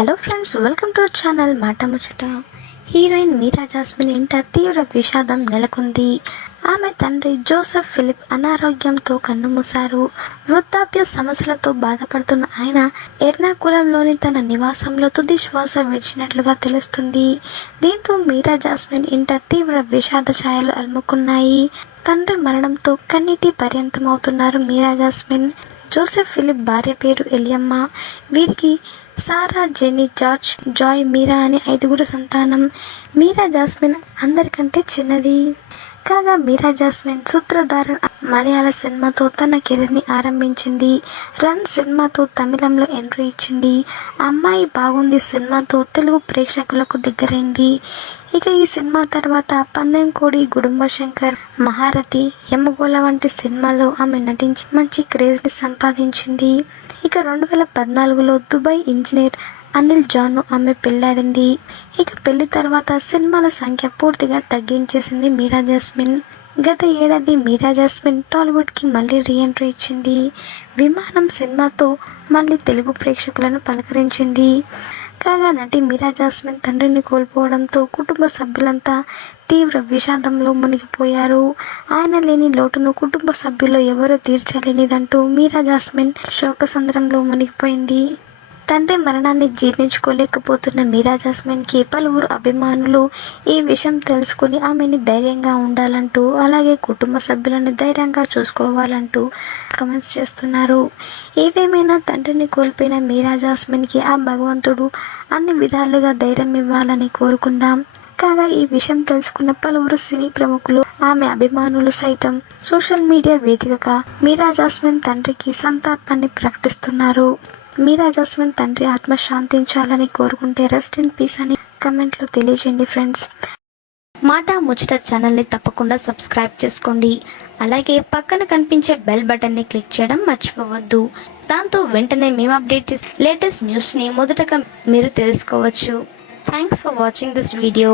Hello friends welcome to channel మాట ముచ్చట heroine మీరా jasmine ఇంట తీవ్ర విషాదం నెలకొంది ఆమె తండ్రి జోసెఫ్ ఫిలిప్ అనారోగ్యంతో కన్నుమూశారు వృద్ధాప్య సమస్యలతో బాధపడుతున్న ఆయన ఎర్నాకుళంలోని తన నివాసంలో తుది శ్వాస విడిచినట్లుగా తెలుస్తుంది దీంతో మీరా జాస్మిన్ ఇంట తీవ్ర విషాద ఛాయలు అలుముకున్నాయి తండ్రి మరణంతో కన్నీటి పర్యంతమవుతున్నారు మీరా జాస్మిన్. జోసెఫ్ ఫిలిప్ భార్య పేరు ఎలియమ్మ. వీరికి Sara Jeny George Joy Meera అనే ఐదుగురు సంతానం. మీరా జాస్మిన్ అందరికంటే చిన్నది. కాగా మీరా జాస్మిన్ సూత్రధారన్ మలయాళ సినిమాతో తన కెరీర్ని ఆరంభించింది. రన్ సినిమాతో తమిళంలో ఎంట్రీ ఇచ్చింది. అమ్మాయి బాగుంది సినిమాతో తెలుగు ప్రేక్షకులకు దగ్గరైంది. ఇక ఈ సినిమా తర్వాత పందెం కోడి గుడుంబ శంకర్ మహారథి యమగోళ వంటి సినిమాల్లో ఆమె నటించి మంచి క్రేజ్ని సంపాదించింది. ఇక రెండు వేల పద్నాలుగులో దుబాయ్ ఇంజనీర్ అనిల్ జాన్ను ఆమె పెళ్ళాడింది ఇక పెళ్ళి తర్వాత సినిమాల సంఖ్య పూర్తిగా తగ్గించేసింది మీరా జాస్మిన్. గత ఏడాది మీరా జాస్మిన్ టాలీవుడ్కి మళ్ళీ రీఎంట్రీ ఇచ్చింది. విమానం సినిమాతో మళ్ళీ తెలుగు ప్రేక్షకులను పలకరించింది. కాగా నటి మీరా జాస్మిన్ తండ్రిని కోల్పోవడంతో కుటుంబ సభ్యులంతా తీవ్ర విషాదంలో మునిగిపోయారు. ఆయన లేని లోటును కుటుంబ సభ్యులు ఎవరూ తీర్చలేనిదంటూ మీరా జాస్మిన్ శోకసంద్రంలో మునిగిపోయింది. తండ్రి మరణాన్ని జీర్ణించుకోలేకపోతున్న మీరా జాస్మిన్కి పలువురు అభిమానులు ఈ విషయం తెలుసుకుని ఆమెని ధైర్యంగా ఉండాలంటూ అలాగే కుటుంబ సభ్యులను ధైర్యంగా చూసుకోవాలంటూ కమెంట్స్ చేస్తున్నారు. ఏదేమైనా తండ్రిని కోల్పోయిన మీరా జాస్మిన్కి ఆ భగవంతుడు అన్ని విధాలుగా ధైర్యం ఇవ్వాలని కోరుకుందాం. కాగా ఈ విషయం తెలుసుకున్న పలువురు సినీ ప్రముఖులు ఆమె అభిమానులు సైతం సోషల్ మీడియా వేదికగా మీరా జాస్మిన్ తండ్రికి సంతాపాన్ని ప్రకటిస్తున్నారు. మీరా జాస్మిన్ తండ్రి ఆత్మ శాంతించాలని కోరుకుంటే రెస్ట్ ఇన్ పీస్ అని కమెంట్లో తెలియజేయండి ఫ్రెండ్స్ మాట ముచ్చట ఛానల్ని తప్పకుండా సబ్స్క్రైబ్ చేసుకోండి. అలాగే పక్కన కనిపించే బెల్ బటన్ని క్లిక్ చేయడం మర్చిపోవద్దు. దాంతో వెంటనే మేము అప్డేట్ లేటెస్ట్ న్యూస్ని మొదటగా మీరు తెలుసుకోవచ్చు. Thanks for watching this video